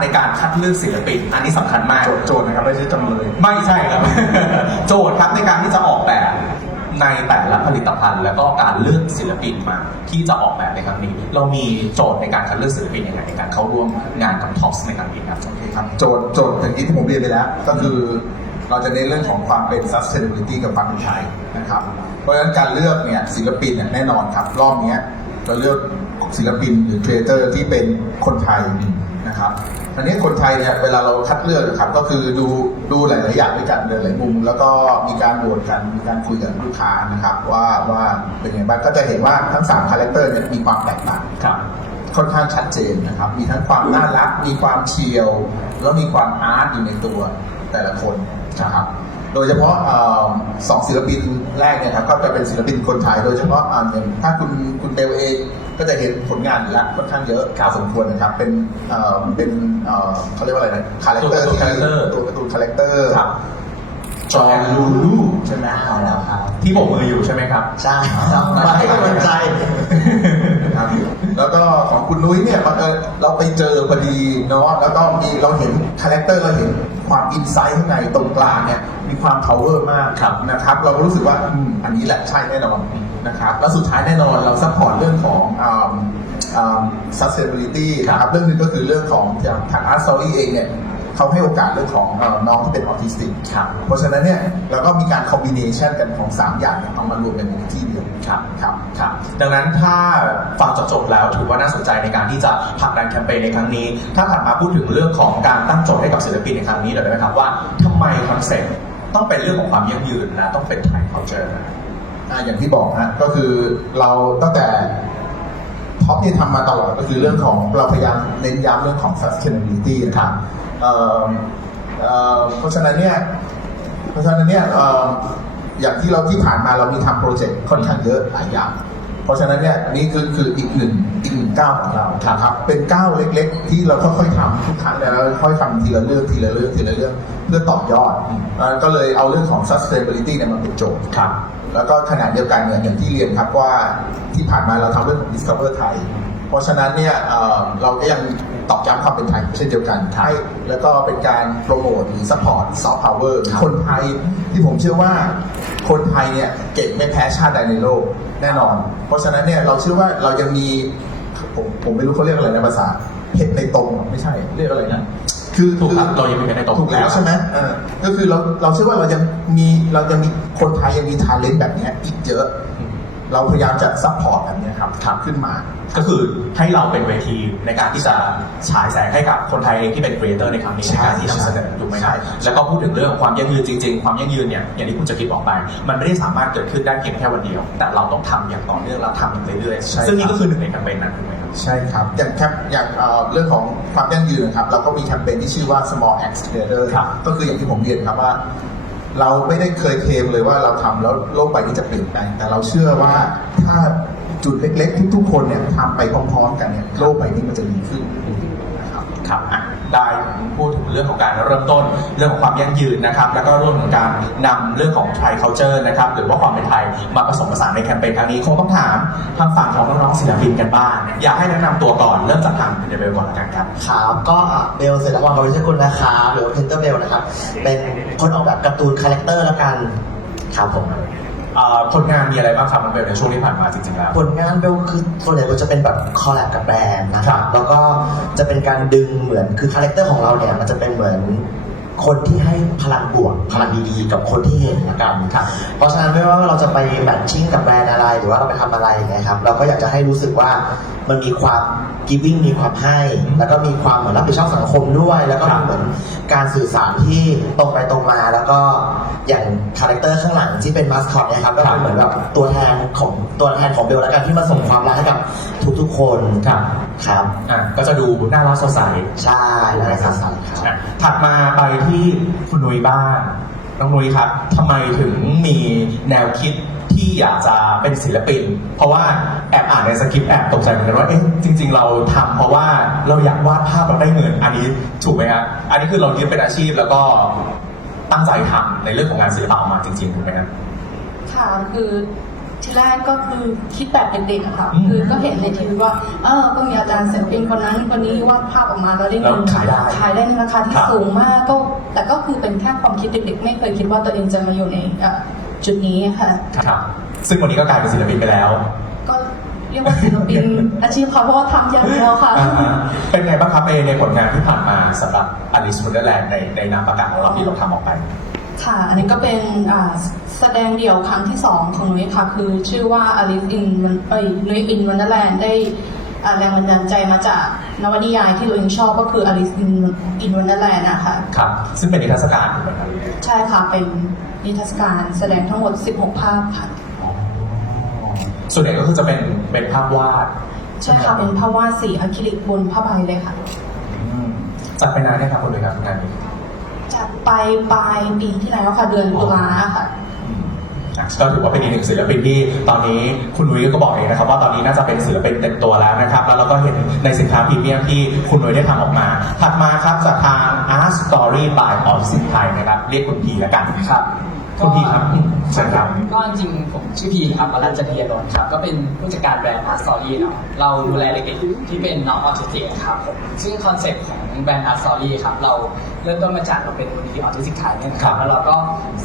ในการคัดเลือกศิลปิน อันนี้สำคัญมาก โจทย์โจทย์นะครับไม่ใช่จำเลย ไม่ใช่ครับ โจทย์ครับในการที่จะออกแบบในแต่ละผลิตภัณฑ์ แล้วก็การเลือกศิลปินมา ที่จะออกแบบในครั้งนี้ เรามีโจทย์ในการคัดเลือกศิลปินยังไงในการเข้าร่วมงานกับท็อปส์ในครั้งนี้ครับโอเคครับ โจทย์โจทย์อย่างที่ที่ผมเรียนไปแล้ว ก็คือเราจะเน้นเรื่องของความเป็น sustainability กับความเป็นไทยนะครับ เพราะฉะนั้นการเลือกเนี่ยศิลปินเนี่ยแน่นอนครับ รอบเนี้ยเราเลือกศิลปินหรือครีเอเตอร์ที่เป็นคนไทยนะครับ อันนี้คนไทยเนี่ยเวลาเราคัดเลือกนะครับก็คือดูดูหลายๆอย่างด้วยกันเลยหลายมุม แล้วก็มีการโหวตกันมีการคุยกับลูกค้านะครับ ว่าว่าเป็นยังไงบ้างก็จะเห็นว่าทั้ง3คาแรคเตอร์เนี่ยมีความแตกต่างครับค่อนข้างชัดเจนนะครับ มีทั้งความน่ารัก มีความเชียว แล้วมีความอาร์ตอยู่ในตัวแต่ละคนนะครับ โดยเฉพาะเอ่อสองศิลปินแรกเนี่ยครับก็จะเป็นศิลปินคนไทย โดยเฉพาะอ่าอย่างถ้าคุณคุณเบลเอง ก็จะเห็นผลงานอยู่แล้วค่อนข้างเยอะพอสมควรนะครับ เป็นเอ่อเป็นเอ่อเขาเรียกว่าอะไรนะคาแรคเตอร์ตัวการ์ตูน character ตัวการ์ตูนคาแรคเตอร์ครับ จอห์นลูลูใช่ไหมเอาแล้วครับ ที่ผมมืออยู่ใช่ไหมครับ ใช่ครับมาให้กำลังใจ ครับแล้วก็ของคุณนุ้ยเนี่ยบังเอิญเราไปเจอพอดีเนาะแล้วก็มีเราเห็นคาแรคเตอร์เราเห็นความอินไซต์ข้างในตรงกลางเนี่ยมีความ power มากครับนะครับ เราก็รู้สึกว่าอืมอันนี้แหละใช่แน่นอน นะครับแล้วสุดท้ายแน่นอนเราซัพพอร์ตเรื่องของอ่าอ่า sustainability ครับนะครับเรื่องหนึงก็คือเรื่องของอย่างทาง Art Story เองเนี่ยเขาให้โอกาสเรื่องของเอ่อน้องที่เป็นออทิสติกครับเพราะฉะนั้นเนี่ยเราก็มีการคอมบิเนชันกันของ 3 อย่างเนี่ยเอามารวมกันในที่เดียวครับครับครับดังนั้นถ้าฟังจบๆแล้วถือว่าน่าสนใจในการที่จะผลักดันแคมเปญในครั้งนี้ ถ้าถัดมาพูดถึงเรื่องของการตั้งโจทย์ให้กับศิลปินในครั้งนี้หน่อยได้ไหมครับว่าทำไมคอนเซ็ปต์ต้องเป็นเรื่องของความยั่งยืนนะต้องเป็นไทย culture นะอ่าอย่างที่บอกฮะก็คือเราตั้งแต่ท็อปที่ทำมาตลอดก็คือเรื่องของเราพยายามเน้นย้ำเรื่องของ sustainability นะครับเพราะฉะนั้นเนี่ยเพราะฉะนั้นเนี่ยอย่างที่เราที่ผ่านมาเรามีทำโปรเจกต์ค่อนข้างเยอะหลายอย่าง ราะฉะนั้นเนี่ยนี่คือคืออีกหนึ่งอีกหนึ่งก้าวของเราครับ เป็นก้าวเล็กๆ ที่เราค่อยๆทำทุกครั้งเนี่ยเราค่อยๆทำทีละเรื่องทีละเรื่องทีละเรื่องเพื่อต่อยอดอ่าก็เลยเอาเรื่องของ sustainability เนี่ยมาเป็นโจทย์ครับ แล้วก็ขณะเดียวกันเนี่ยอย่างที่เรียนครับว่าที่ผ่านมาเราทำเรื่องของ Discover ไทยเพราะฉะนั้นเนี่ยเอ่อเราก็ยัง ตอกย้ำความเป็นไทยเช่นเดียวกันให้แล้วก็เป็นการโปรโมทหรือซัพพอร์ตซอฟต์พาวเวอร์คนไทยที่ผมเชื่อว่าคนไทยเนี่ยเก่งไม่แพ้ชาติใดในโลกแน่นอน เพราะฉะนั้นเนี่ยเราเชื่อว่าเรายังมีผมผมไม่รู้เขาเรียกอะไรนะภาษาเห็ดในตรงไม่ใช่เรียกอะไรนะคือถูกครับอเรายังมีเห็ดในตรงถูกแล้วใช่ไหมเออก็คือเราเราเชื่อว่าเรายังมีเรายังมีคนไทยยังมีทาเลนต์แบบเนี้ยอีกเยอะ เราพยายามจะซัพพอร์ตแบบเนี้ยครับทำขึ้นมา ก็คือให้เราเป็นเวทีในการที่จะฉายแสงให้กับคนไทยเองที่เป็นครีเอเตอร์ในครั้งนี้ใช่ในการที่นำเสนอถูกไหมครับใช่แล้วก็พูดถึงเรื่องความยั่งยืนจริงๆ ความยั่งยืนเนี่ยอย่างที่คุณจะคิดบอกไป มันไม่ได้สามารถเกิดขึ้นได้เพียงแค่วันเดียว แต่เราต้องทำอย่างต่อเนื่องและทำเรื่อยๆซึ่งนี่ก็คือหนึ่งในแคมเปญนั้นถูกไหมครับใช่ครับอย่างแคมอย่างเอ่อเรื่องของความยั่งยืนนะครับเราก็มีแคมเปญที่ชื่อว่า small acts together ครับก็คืออย่างที่ผมเรียนครับว่า เราไม่ได้เคยเคลมเลยว่าเราทำแล้วโลกใบนี้จะเปลี่ยนแปลงแต่เราเชื่อว่าถ้าจุดเล็ก ๆ ทุกๆคนเนี่ยทำไปพร้อมๆ กันเนี่ยโลกใบนี้มันจะดีขึ้น นะครับครับอะได้พูดถึงเรื่องของการเริ่มต้นเรื่องของความยั่งยืนนะครับ แล้วก็ร่วมถึงการนำเรื่องของไทย culture นะครับหรือว่าความเป็นไทยมาผสมผสานในแคมเปญครั้งนี้คงต้องถามทางฝั่งของน้องๆศิลปินกันบ้างอยากให้แนะนำตัวก่อนเริ่มจากทางเดเวลก่อนละกันครับครับก็เบลเสร็จแล้ววังกวิชกุลนะครับหรือว่าเพนเตอร์เบลนะครับเป็นคนออกแบบการ์ตูนคาแรคเตอร์ละกันครับผมเอ่อ ผลงานมีอะไรบ้างครับน้องเบลในช่วงที่ผ่านมาจริงๆแล้ว ผลงานเบลคือส่วนใหญ่ก็จะเป็นแบบคอลแลบกับแบรนด์นะคครัรับบ แล้วก็จะเป็นการดึงเหมือนคือคาแรคเตอร์ของเราเนี่ยมันจะเป็นเหมือนคนที่ให้พลังบวกพลังดีๆกับคนที่เห็นละกันครับเพราะฉะนั้นไม่ว่าเราจะไปแมทชิ่งกับแบรนด์อะไร หรือว่าเราไปทำอะไรนะครับเราก็อยากจะให้รู้สึกว่า มันมีความ giving มีความให้ แล้วก็มีความเหมือนรับผิดชอบสังคมด้วย แล้วก็ครับมีเหมือนการสื่อสารที่ตรงไปตรงมา แล้วก็อย่างคาแรคเตอร์ข้างหลังที่เป็นมาสคอตเนี่ยครับก็เป็นเหมือนแบบตัวแทนของตัวแทนของเบลแล้วกันที่มาส่งความรักให้กับทุกๆคนครับครับอะก็จะดูน่ารักสดใสใช่แล้วก็สันครับอะถัดมาไปที่คุณนุ้ยบ้างน้องนุ้ยครับทำไมถึงมีแนวคิด ที่อยากจะเป็นศิลปิน เพราะว่าแอบอ่านในสคริปต์แอบตกใจเหมือนกันว่าเอ๊ะจริง ๆ เราทำเพราะว่าเราอยากวาดภาพเราได้เงินอันนี้ถูกไหมครับอันนี้คือเรายึดเป็นอาชีพแล้วก็ตั้งใจทำในเรื่องของงานศิลปะออกมาจริงๆถูกไหมครับ ค่ะคือทีแรกก็คือคิดแบบเด็กๆอะค่ะ อืมคือก็เห็นในทีวีว่า เออก็มีอาจารย์ศิลปินคนนั้นคนนี้วาดภาพออกมาแล้วได้เงินแล้วขายได้ขายได้ในราคาที่ครับสูงมากก็ แต่ก็คือเป็นแค่ความคิดเด็กๆ ไม่เคยคิดว่าตัวเองจะมาอยู่ในเอ่อ จุดนี้ค่ะ ครับ ซึ่งวันนี้ก็กลายเป็นศิลปินไปแล้ว ก็เรียกว่าศิลปิน อาชีพเขาเพราะว่าทำอย่างเดียวค่ะ อ่าฮะเป็นไงบ้างครับในในผลงานที่ผ่านมาสำหรับอลิสวูดเดอร์แลนด์ในในนามประกาศของเราที่เราทำออกไป ค่ะ อันนี้ก็เป็นอ่าแสดงเดี่ยวครั้งที่สองของนุ้ยค่ะ คือชื่อว่า Alice in เอ้ยนุ้ย in Wonderland ได้อ่าแรงบันดาลใจมาจากนวนิยายที่ตัวเองชอบก็คือ Alice in in Wonderland นะคะ ครับ ซึ่งเป็นนิทรรศการถูกไหมครับ ใช่ค่ะ เป็น นิทรรศการแสดงทั้งหมด 16 ภาพค่ะ ส่วนใหญ่ก็คือจะเป็นเป็นภาพวาดใช่ค่ะเป็นภาพวาดสีอะคริลิกบนผ้าใบเลยค่ะ อืมจัดไปนานได้ครับคุณเลยครับงานนี้จัดไปปลายปีที่แล้วค่ะเดือนตุลาค่ะอืมอะ ก็ถือว่าเป็นอีกหนึ่งศิลปินที่ตอนนี้คุณนุ้ยก็บอกเองนะครับว่าตอนนี้น่าจะเป็นศิลปินเต็มตัวแล้วนะครับ แล้วเราก็เห็นในสินค้าพรีเมียมที่คุณนุ้ยได้ทำออกมา ถัดมาครับจากทาง Art Story by o r s i n ไทยนะครับเรียกคุณพีแล้วกันครับคุณพีครับอืมเชิญครับก็จริงๆผมชื่อพีครับวรัญจนียนนท์ครับ ก็เป็นผู้จัดการแบรนด์อาร์ตสตอรี่เนาะเราดูแลเด็กๆที่เป็นน้องออทิสติกครับผมซึ่งคอนเซ็ปต์ของแบรนด์อาร์ตสตอรี่ครับเราเริ่มต้นมาจากเราเป็นมูลนิธิออทิสติกไทยเนี่ยนะคครัรับบแล้วเราก็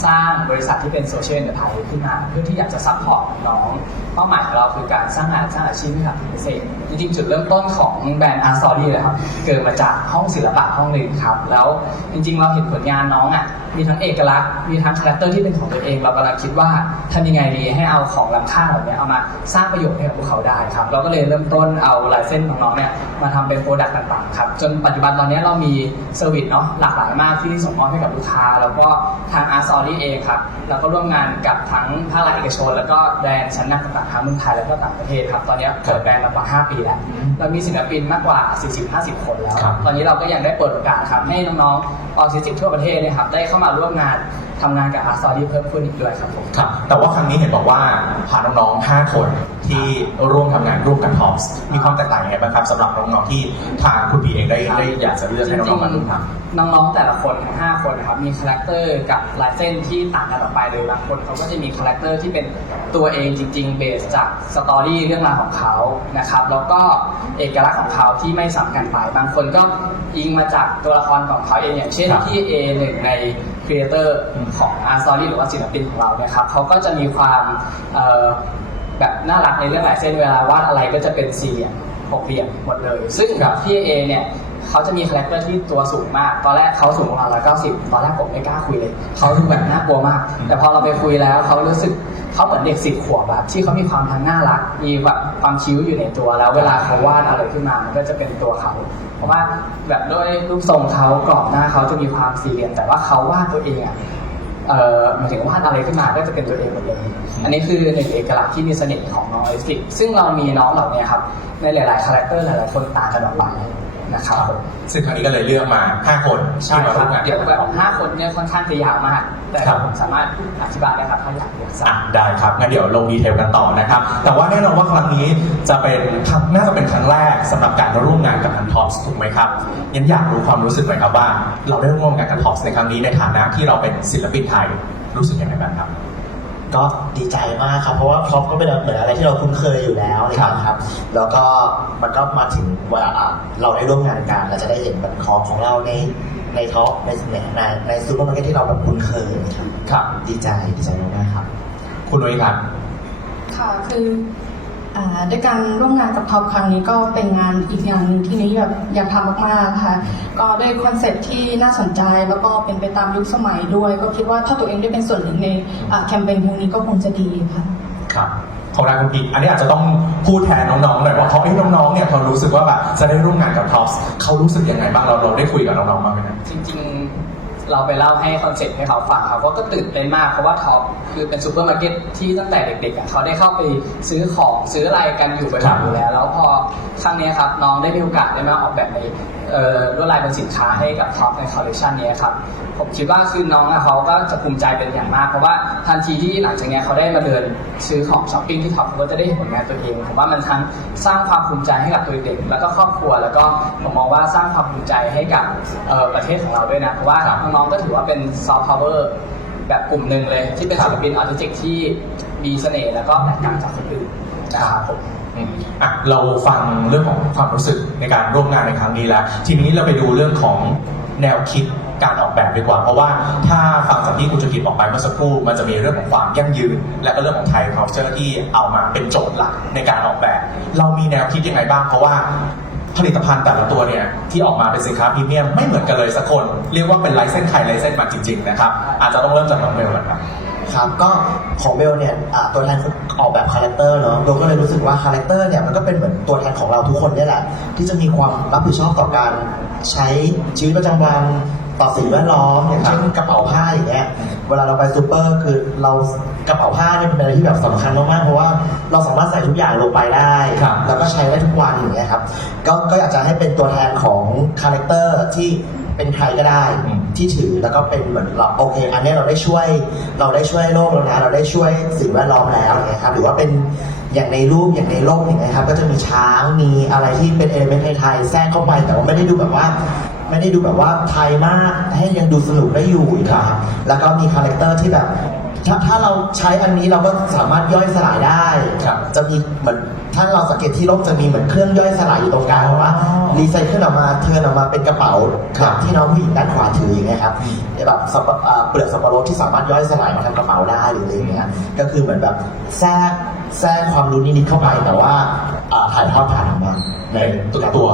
สร้างบริษัทที่เป็นโซเชียลเอ็นเตอร์ไพรส์ขึ้นมา เพื่อที่อยากจะซัพพอร์ตน้องเป้าหมายของเราคือการสร้างงานสร้างอาชีพให้กับเกษตรจริงๆจุดเริ่มต้นของแบรนด์อาร์ตสตอรี่เลยครับ เกิดมาจากห้องศิลปะห้องหนึ่งครับ แล้วจริงๆ เราเห็นผลงานน้องอะ มีทั้งเอกลักษณ์ มีทั้งคาแรคเตอร์ที่เป็นของตัวเอง เรากำลังคิดว่าทำยังไงดีให้เอาของล้ำค่าเหล่านี้เอามาสร้างประโยชน์ให้กับพวกเขาได้ครับ เราก็เลยเริ่มต้นเอาลายเส้นของน้องเนี่ยมาทำเป็นโปรดักต์ต่างๆครับ จนปัจจุบันตอนนี้เรามีเซอร์วิสเนาะหลากหลายมากที่ส่งมอบให้กับลูกค้า แล้วก็ทางอาร์ซอรี่เองครับเราก็ร่วมงานกับทั้งภาครัฐเอกชน แล้วก็แบรนด์ชั้นนำต่างๆทั้งเมืองไทยแล้วก็ต่างประเทศครับตอนนี้เปิดแบรนด์มากว่า 5 ปีแล้วเรามีศิลปินมากกว่า 40-50 คนแล้ว ตอนนี้เราก็ยังได้เปิดโอกาสครับให้น้องๆออทิสติกทั่วประเทศนะครับได้เข้ามาร่วมงาน ทำงานกับอาร์ซอรี่เพิ่มขึ้นอีกด้วยครับผมครับ แต่ว่าครั้งนี้เห็นบอกว่าพาน้องๆ5คนที่ร่วมทำงานร่วมกับท็อปส์มีความแตกต่างยังไงบ้างครับสำหรับน้องๆที่ทางคุณพีเองได้ได้อยากจะเลือกให้น้องๆมาร่วมทำ น้องๆแต่ละคนทั้ง5คนนะครับมีคาแรคเตอร์กับลายเส้นที่ต่างกันออกไปเลยบางคนเขาก็จะมีคาแรคเตอร์ที่เป็นตัวเองจริงๆเบสจากสตอรี่เรื่องราวของเขานะครับแล้วก็เอกลักษณ์ของเขาที่ไม่ซ้ำกันไป บางคนก็อิงมาจากตัวละครของเขาเองอย่างเช่นครับ ที่ A หนึ่งใน ครีเอเตอร์ของอาร์ซอรี่หรือว่าศิลปินของเรานะครับเขาก็จะมีความเอ่อแบบน่ารักในเรื่องลายเส้นเวลาวาดอะไรก็จะเป็นสี่เหลี่ยมหกเหลี่ยมหมดเลย ซึ่งกับพี่เอเนี่ยเขาจะมีคาแรคเตอร์ที่ตัวสูงมาก ตอนแรกเขาสูงประมาณร้อยเก้าสิบตอนแรกผมไม่กล้าคุยเลย เขาดูแบบน่ากลัวมาก แต่พอเราไปคุยแล้วเขารู้สึกเขาเหมือนเด็กสิบขวบแบบที่เขามีความทั้งน่ารัก มีแบบความคิ้วอยู่ในตัว แล้วเวลาเขาวาดอะไรขึ้นมา มันก็จะเป็นตัวเขาเพ ราะว่าแบบด้วยรูปทรงเขากรอบหน้าเขาจะมีความสี่เหลี่ยมแต่ว่าเขาวาดตัวเองอะเอ่อหมายถึงวาดอะไรขึ้นมาก็จะเป็นตัวเองหมดเลย อันนี้คือหนึ่งเอกลักษณ์ที่มีเสน่ห์ของน้องเอสกิซึ่งเรามีน้องเหล่านี้ครับในหลายๆคาแรคเตอร์หลายๆคนต่างกันออกไปนะครับผมซึ่งครั้งนี้ก็เลยเลือกมา 5 คนใช่ที่มาคร่รัวบมงานเดี๋ยวแบบห้าคนเนี่ยค่อนข้างจะยาวมาก แต่ครับ ผมสามารถอธิบายได้ครับถ้าอยากอยากทราอะบได้ครับงั้นเดี๋ยวลงดีเทลกันต่อนะครับ แต่ว่าแน่นอนว่าครั้งนี้จะเป็นครั้งน่าจะเป็นครั้งแรกสำหรับการร่วมงานกับทางท็อปส์ถูกไหมครับยันอยากรู้ความรู้สึกหน่อยครับว่า เราได้ร่วมงานกับท็อปส์ในครั้งนี้ในฐานะที่เราเป็นศิลปินไทยรู้สึกยังไงบ้างครับ ก็ดีใจมากครับ เพราะว่าพร็อพก็เป็นเหมือนอะไรที่เราคุ้นเคยอยู่แล้วอะไรอย่างเงี้ยครับ แล้วก็มันก็มาถึงเวลาอะเราได้ร่วมงานกันเราจะได้เห็นแบบของของเราใน ในท็อปในในในในซูเปอร์มาร์เก็ตที่เราแบบคุ้นเคยครับครับ ดีใจดีใจมากๆครับ คุณนุ้ยครับ ค่ะคืออ่าด้วยการร่วมงานกับท็อปครั้งนี้ก็เป็นงานอีกอย่างหนึ่งที่นี้แบบอยากทำมากๆค่ะ ก็ด้วยคอนเซ็ปต์ที่น่าสนใจแล้วก็เป็นไปตามยุคสมัยด้วย ก็คิดว่าถ้าตัวเองได้เป็นส่วนหนึ่งในอ่าแคมเปญครั้งนี้ก็คงจะดีค่ะ ครับ ของทางคุณพีอันนี้อาจจะต้องพูดแทนน้องๆหน่อยว่าเขาเอ้น้องๆเนี่ยพอรู้สึกว่าแบบจะได้ร่วมงานกับท็อปส์เขารู้สึกยังไงบ้างเราเราได้คุยกับน้องๆบ้างไหมจริงๆ เราไปเล่าให้คอนเซ็ปต์ให้เขาฟังเขาก็ตื่นเต้นมากเพราะว่าท็อปคือเป็นซูเปอร์มาร์เก็ตที่ตั้งแต่เด็กๆเขาได้เข้าไปซื้อของซื้ออะไรกันอยู่ประครับจำอยู่แล้ว แล้วพอครั้งนี้ครับน้องได้มีโอกาสได้มาออกแบบในลวดลายบนสินค้าให้กับท็อปในคอลเลคชันนี้ครับผมคิดว่าคือน้องเขาก็จะภูมิใจเป็นอย่างมาก เพราะว่าทันทีที่หลังจากนี้เขาได้มาเดินซื้อของช้อปปิ้งที่ท็อปเขาก็จะได้เห็นผลงานตัวเองผมว่ามันทั้งสร้างความภูมิใจให้กับตัวเด็กแล้วก็ครอบครัวแล้วก็ผมมองว่าสร้างความภูมิใจให้กับประเทศของเราด้วยนะเพราะว่าน้องๆก็ถือว่าเป็นซอฟต์พาวเวอร์แบบกลุ่มหนึ่งเลยที่เป็นศิลปินออทิสติกที่มีเสน่ห์แล้วก็แตกต่างจากคนอื่นนะครับผม อะเราฟังเรื่องของความรู้สึกในการร่วมงานในครั้งนี้แล้ว ทีนี้เราไปดูเรื่องของแนวคิดการออกแบบดีกว่า เพราะว่าถ้าฟังจากที่คุณจุกิจออกไปเมื่อสักครู่มันจะมีเรื่องของความยั่งยืน และก็เรื่องของไทย culture ที่เอามาเป็นโจทย์หลักในการออกแบบ เรามีแนวคิดยังไงบ้าง เพราะว่า ผลิตภัณฑ์แต่ละตัวเนี่ยที่ออกมาเป็นสินค้าพรีเมียมไม่เหมือนกันเลยสักคน เรียกว่าเป็นลายเส้นใครลายเส้นมันจริงๆนะครับอาจจะต้องเริ่มจากน้องเบลก่อนครับ ครับก็ของเบลเนี่ยอ่าตัวแทนออกแบบคาแรคเตอร์เนาะเบลก็เลยรู้สึกว่าคาแรคเตอร์เนี่ยมันก็เป็นเหมือนตัวแทนของเราทุกคนเนี่ยแหละ ที่จะมีความรับผิดชอบต่อการใช้ชีวิตประจำวันต่อสิ่งแวดล้อมอย่างเช่นกระเป๋าผ้าอย่างเงี้ยเวลาเราไปซูเปอร์คือเรา กระเป๋าผ้าเนี่ยเป็นอะไรที่แบบสำคัญมากๆเพราะว่าเราสามารถใส่ทุกอย่างลงไปได้ ครับแล้วก็ใช้ได้ทุกวันอย่างเงี้ยครับก็ก็อยากจะให้เป็นตัวแทนของคาแรคเตอร์ที่เป็นใครก็ได้อืม ที่ถือแล้วก็เป็นเหมือนเราโอเค อันนี้เราได้ช่วย เราได้ช่วยโลกแล้วนะเราได้ช่วยสิ่งแวดล้อมแล้วอย่างเงี้ยครับหรือว่าเป็นอย่างในรูปอย่างในโลกอย่างเงี้ยครับก็จะมีช้างมีอะไรที่เป็นเอลิเมนต์ไทยๆแทรกเข้าไปแต่ว่าไม่ได้ดูแบบว่า ไม่ได้ดูแบบว่าไทยมากให้ยังดูสนุกได้อยู่ครับแล้วก็มีคาแรคเตอร์ที่แบบ ถ้าถ้าเราใช้อันนี้เราก็สามารถย่อยสลายได้ครับจะมีเหมือนถ้าเราสังเกตที่โลกจะมีเหมือนเครื่องย่อยสลายอยู่ตรงกลางว่าอ๋อรีไซเคิลออกมาเทิร์นออกมาเป็นกระเป๋าครับที่น้องผู้หญิงด้านขวาถืออย่างเงี้ยครับแบบสับปะอ่าเปลือกสับปะรดที่สามารถย่อยสลายมาทำกระเป๋าได้หรืออะไรอย่างเงี้ยก็คือเหมือนแบบแทรก แทรกความรู้นิดๆเข้าไปแต่ว่าอ่าถ่ายทอดผ่านออกมาในตัวตัว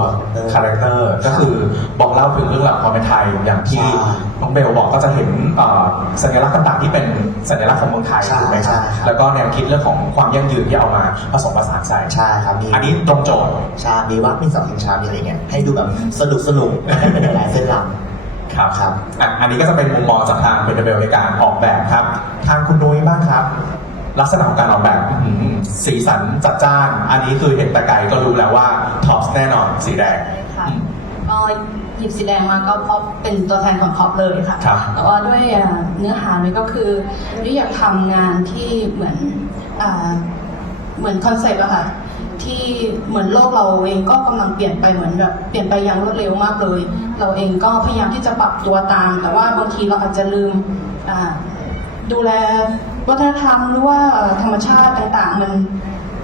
คาแรคเตอร์ก็คือบอกเล่าถึงเรื่องราวความเป็นไทยอย่างที่ใช่น้องเบลบอกก็จะเห็นเอ่อสัญลักษณ์ต่างๆที่เป็นสัญลักษณ์ของเมืองไทยใช่ถูกไหมคใช่รับครับ แล้วก็แนวคิดเรื่องของความยั่งยืนที่เอามาผสมผสานใส่ใช่ครับมีอันนี้ตรงโจทย์ ชามีวัดมีเสาชิงชามีอะไรเงี้ยให้ดูแบบสนุกสนุกให้เป็นหลายๆเส้นลำครับครับอะอันนี้ก็จะเป็นมุมมองจากทางเป็นเบลในการออกแบบครับ ทางคุณนุ้ยบ้างครับ ลักษณะของการออกแบบอื้อหือสีสันจัดจ้าน อันนี้คือเห็นแต่ไกลก็รู้แล้วว่าท็อปแน่นอนสีแดง ค่ะก็หยิบสีแดงมาก็เพราะเป็นตัวแทนของท็อปเลยค่ะ ครับ แต่ว่าด้วยเอ่อเนื้อหาเนี่ยก็คือด้วยอยากทำงานที่เหมือนอ่าเหมือนคอนเซ็ปต์อะค่ะ ที่เหมือนโลกเราเองก็กำลังเปลี่ยนไปเหมือนแบบเปลี่ยนไปอย่างรวดเร็วมากเลย เราเองก็พยายามที่จะปรับตัวตาม แต่ว่าบางทีเราอาจจะลืมอ่า ดูแล วัฒนธรรมหรือว่าธรรมชาติต่างๆ มัน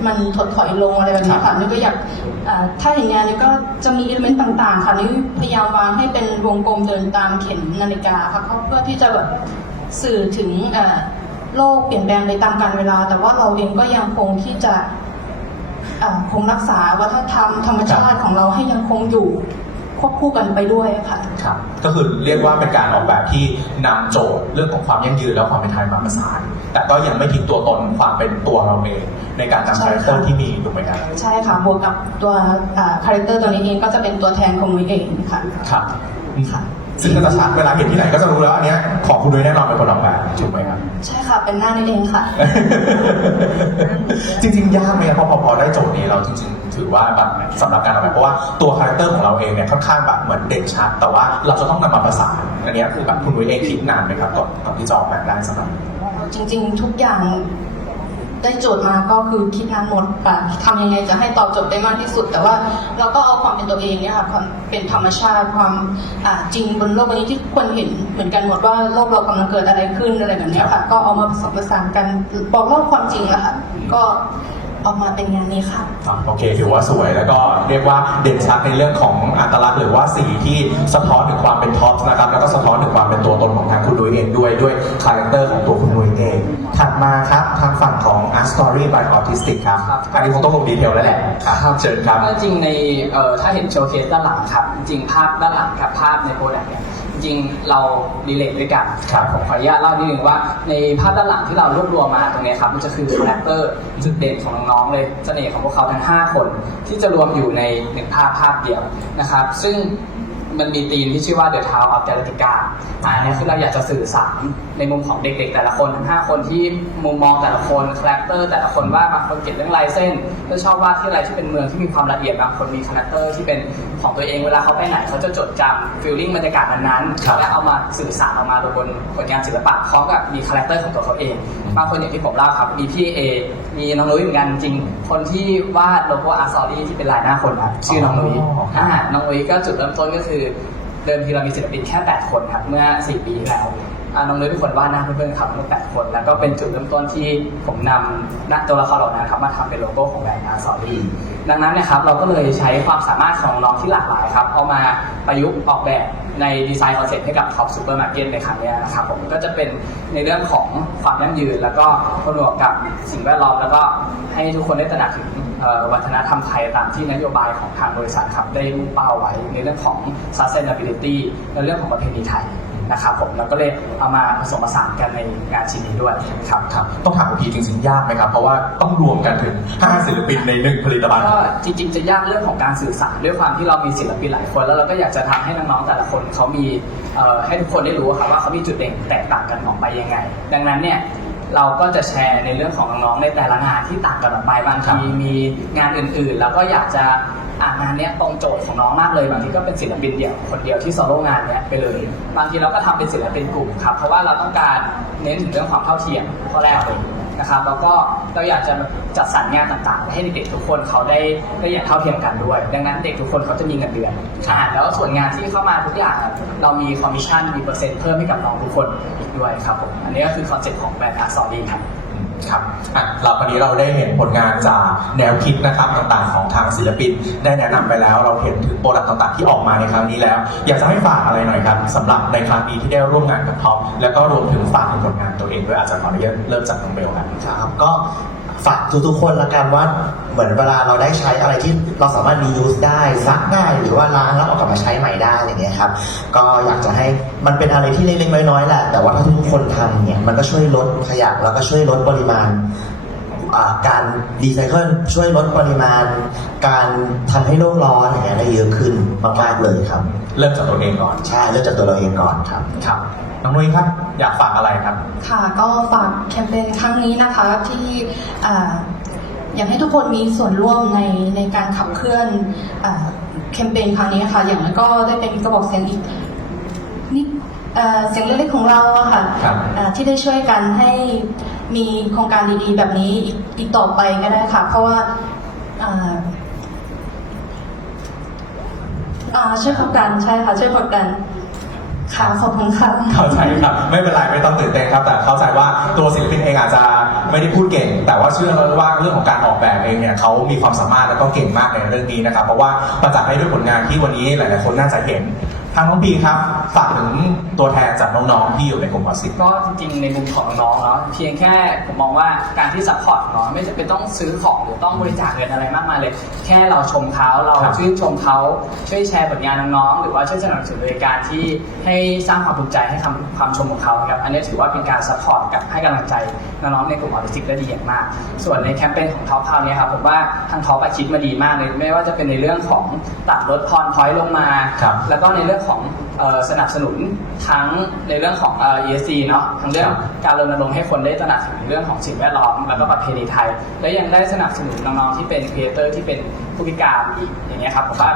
มันถดถอยลงอะไรแบบนี้ค่ะนี่ก็อยากอ่าถ้าอย่างงานนี้ก็จะมีอิเลเมนต์ต่างๆ ค่ะนี่พยายามวางให้เป็นวงกลมเดินตามเข็มนาฬิกาค่ะเพื่อที่จะแบบสื่อถึงอ่าโลกเปลี่ยนแปลงไปตามกาลเวลา แต่ว่าเราเองก็ยังคงที่จะอ่าคงรักษาวัฒนธรรมธรรมชาติของเราให้ยังคงอยู่ควบคู่กันไปด้วยค่ะครับก็คือเรียกว่าเป็นการออกแบบที่นำโจทย์เรื่องของความยั่งยืนและความเป็นไทยมาประสาน แต่ก็ยังไม่ทิ้งตัวตนความเป็นตัวเราเองในการนำใช่คาแรคเตอร์ที่มีถูกไหมครับใช่ค่ะบวกกับตัวคาแรคเตอร์ตัวนี้เองก็จะเป็นตัวแทนของนุ้ยเองค่ะครับค่ะซึ่งก็จะชัดเวลาเห็นที่ไหนก็จะรู้แล้วอันเนี้ยของคุณนุ้ยแน่นอนเป็นคนออกแบบถูกไหมครับใช่ค่ะเป็นหน้านี้เองค่ะ จริงๆยากไหมครับพอพอได้โจทย์นี้เราจริงๆ ถือว่าแบบสำหรับการออกแบบเพราะว่าตัวคาแรคเตอร์ของเราเองเนี่ยค่อนข้างแบบเหมือนเด่นชัด แต่ว่าเราจะต้องนำมาประสานอันนี้คือแบบคุณนุ้ยเองคิดนานไหมครับก่อนก่อนที่จะออกแบบได้สำหรับจริง ๆ ทุกอย่างได้โจทย์มาก็คือคิดนานหมดค่ะทำยังไงจะให้ตอบโจทย์ได้มากที่สุด แต่ว่าเราก็เอาความเป็นตัวเองเนี่ยค่ะความเป็นธรรมชาติความจริงบนโลกใบนี้ที่คนเห็นเหมือนกันหมดว่าโลกเรากำลังเกิดอะไรขึ้นอะไรแบบนี้ค่ะ ก็เอามาผสมผสานกันบอกเล่าความจริงอะค่ะก็ ออกมาเป็นงานนี้ค่ะ อะโอเคถือว่าสวยแล้วก็เรียกว่าเด่นชัดในเรื่องของอัตลักษณ์หรือว่าสีที่สะท้อนถึงความเป็นท็อปนะครับแล้วก็สะท้อนถึงความเป็นตัวตนของทางคุณนุ้ยเองด้วยด้วยคาแรคเตอร์ของตัวคุณนุ้ยเองถัดมาครับทางฝั่งของ Art Story by Autistic ครับครับ อันนี้คงต้องลงดีเทลแล้วแหละครับเชิญครับ ก็จริงในเอ่อถ้าเห็นโชว์เคสด้านหลังครับ จริงภาพด้านหลังกับภาพในโปรดักต์เนี่ยจ ริงเรารีเลทด้วยกันครับผมขออนุญาตเล่านิดนึงว่า ในภาพด้านหลังที่เรารวบรวมมาตรงเนี้ยครับมันจะคือคาแรคเตอร์จุดเด่นของน้องๆเลยเสน่ห์ของพวกเขาทั้ง 5 คน ที่จะรวมอยู่ในหนึ่งภาพภาพเดียวนะครับ ซึ่งมันมีธีมที่ชื่อว่า The Town of Galactica อันนี้คือเราอยากจะสื่อสารในมุมของเด็กๆ แต่ละคนทั้ง5คนที่มุมมองแต่ละคนคาแรคเตอร์แต่ละคนว่าบางคนเก็บเรื่องลายเส้นก็ชอบวาดที่อะไรที่เป็นเมืองที่มีความละเอียดบางคนมีคาแรคเตอร์ที่เป็นของตัวเองเวลาเขาไปไหนเขาจะจดจำฟีลลิ่งบรรยากาศนั้นครับๆและเอามาสื่อสารออกมาบนผลงานศิลปะพร้อมกับมีคาแรคเตอร์ของตัวเขาเองบางคนอย่างที่ผมเล่าครับมีพี่เอมีน้องนุ้ยเหมือนกันจริง คนที่วาดโลโก้อาร์ซอรี่ที่เป็นลายหน้าคนครับชื่อน้องนุ้ยอ๋ออ่อ่าน้องนุ้ยก็จุดเริ่มต้นก็คือเดิมทีเรามีศิลปินแค่ 8 คนครับเมื่อ 4 ปีที่แล้ว อ่าน้องนุ้ยเป็นคนวาดหน้าเพื่อนๆครับทั้งแปดคน แล้วก็เป็นจุดเริ่มต้นที่ผมนำหน้าตัวละครเหล่านั้นครับมาทำเป็นโลโก้ของแบรนด์อาร์ซอรี่ดังนั้นเนะครับเราก็เลยใช้ความสามารถของน้องที่หลากหลายครับเอามาประยุกต์ออกแบบในดีไซน์คอนเซ็ปต์ให้กับท็อปซูเปอร์มาร์เก็ตในครั้งนี้นะครับผมก็จะเป็นในเรื่องของความยั่งยืน แล้วก็ผนวกกับสิ่งแวดล้อมแล้วก็ให้ทุกคนได้ตระหนักถึงวัฒนธรรมไทยตามที่นโยบายของทางบริษัทครับได้มุ่งเป้าไว้ในเรื่องของ sustainability และเรื่องของประเพณีไทย นะครับผมแล้วก็เลยเอามาผสมผสานกันในงานชิ้นนี้ด้วยครับครับต้องถามคุณพีจริงๆยากไหมครับ เพราะว่าต้องรวมกันถึง5ศิลปินในหนึ่งผลิตภัณฑ์ ก็จริงๆจะยากเรื่องของการสื่อสารด้วยความที่เรามีศิลปินหลายคน แล้วเราก็อยากจะทำให้น้องๆแต่ละคนเขามีเอ่อให้ทุกคนได้รู้ครับว่าเขามีจุดเด่นแตกต่างกันออกไปยังไง ดังนั้นเนี่ยเราก็จะแชร์ในเรื่องของน้องๆในแต่ละงานที่ต่างกันออกไปบางทีมีงานอื่นๆ แล้วก็อยากจะ อ่างานเนี้ยตรงโจทย์ของน้องมากเลยบางทีก็เป็นศิลปินเดี่ยวคนเดียวที่โซโล่งานเนี้ยไปเลย บางทีเราก็ทำเป็นศิลปินกลุ่มครับเพราะว่าเราต้องการเน้นถึงเรื่องความเท่าเทียมข้อแรกเลยนะครับแล้วก็เราอยากจะจัดสรรงานต่างๆ ให้เด็กๆทุกคนเขาได้ได้อย่างเท่าเทียมกันด้วย ดังนั้นเด็กทุกคนเขาจะมีเงินเดือนอ่าแล้วส่วนงานที่เข้ามาทุกอย่างอะเรามีคอมมิชชั่นมีเปอร์เซ็นต์เพิ่มให้กับน้องทุกคนอีกด้วยครับผมอันนี้ก็คือคอนเซ็ปต์ของแบรนด์อาร์ซอรี่ครับ ครับเราวันนี้เราได้เห็นผลงานจากแนวคิดนะครับต่างๆ ของทางศิลปิน ได้แนะนำไปแล้ว เราเห็นถึงโปรดักต์ต่างๆ ที่ออกมาในครั้งนี้แล้ว อยากจะให้ฝากอะไรหน่อยครับสำหรับในครั้งนี้ที่ได้ร่วมงานกับท็อปแล้วก็รวมถึงฝากถึงผลงานตัวเองด้วยอาจจะขออนุญาตเริ่มจากน้องเบลครับครับก็ ฝากทุกๆคนละกันว่าเหมือนเวลาเราได้ใช้อะไรที่เราสามารถ reuse ได้ซักได้หรือว่าล้างแล้วเอากลับมาใช้ใหม่ได้อย่างเงี้ยครับ ก็อยากจะให้มันเป็นอะไรที่เล็กๆน้อยๆแหละแต่ว่าถ้าทุกคนทำเนี่ยมันก็ช่วยลดขยะแล้วก็ช่วยลดปริมาณ การรีไซเคิลช่วยลดปริมาณ การทำให้โลกร้อนอย่างเงี้ยได้เยอะขึ้นมากๆเลยครับ เริ่มจากตัวเองก่อน ใช่เริ่มจากตัวเราเองก่อนครับ ครับน้องนุ้ยครับ อยากฝากอะไรครับ ค่ะก็ฝากแคมเปญครั้งนี้นะคะที่อ่าอยากให้ทุกคนมีส่วนร่วมในในการขับเคลื่อนอาแคมเปญครั้งนี้ค่ะ อย่างนั้นก็ได้เป็นกระบอกเสียงอีกนิดเอ่อเสียงเล็กๆของเราอะค่ะครับอ่าที่ได้ช่วยกันให้ มีโครงการดีๆ แบบนี้อีกต่อไปก็ได้ค่ะ เพราะว่าอ่อ่าช่วยผลักดันใช่ค่ะช่วยผลักดันค่ะขอบคุณค่ะเข้าใจครับ ไม่เป็นไรไม่ต้องตื่นเต้นครับ แต่เข้าใจว่าตัวศิลปินเองอาจจะไม่ได้พูดเก่ง แต่ว่าเชื่อว่าเรื่องของการออกแบบเองเนี่ยเขามีความสามารถแล้วก็เก่งมากในเรื่องนี้นะครับ เพราะว่าประจักษ์ได้ด้วยผลงานที่วันนี้หลาย ๆ คนน่าจะเห็น ทางน้องปีครับฝากถึงตัวแทนจากน้องๆที่อยู่ในกลุ่มคอสิกก็จริงๆ ในมุมของน้องๆเนาะเพียงแค่ผมมองว่าการที่ซัพพอร์ตน้องไม่จำเป็นต้องซื้อของหรือต้องบริจาคเงินอะไรมากมายเลย แค่เราชมเขาเราครับชื่นชมเขาช่วยแชร์ผลงานน้องๆหรือว่าช่วยสนับสนุนโดยการที่ให้สร้างความภูมิใจให้คำความชมของเขาครับอันนี้ถือว่าเป็นการซัพพอร์ตกับให้กำลังใจน้องๆในกลุ่มออทิสติกได้ดีอย่างมาก ส่วนในแคมเปญของท็อปคราวนี้ครับผมว่าทางท็อปคิดมาดีมากเลยไม่ว่าจะเป็นในเรื่องของตัดลดพรพอยต์ลงมาครับแล้วก็ในเรื่องของเอ่อสนับสนุนทั้งในเรื่องของเอ่อ ESG เนาะทั้งเรื่องการรณรงค์ให้คนได้ตระหนักถึงเรื่องของสิ่งแวดล้อมแล้วก็ประเพณีไทย และยังได้สนับสนุนน้องๆที่เป็นครีเอเตอร์ที่เป็นผู้พิการอีกอย่างเงี้ยครับผมว่า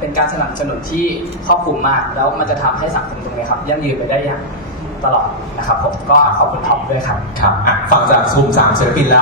เป็นการสนับสนุนที่ครอบคลุมมาก แล้วมันจะทำให้สังคมตรงนี้ครับยั่งยืนไปได้อย่างตลอดนะครับผมก็ขอบคุณท็อปด้วยครับครับอะฟังจากซูมสามศิลปินแล้ว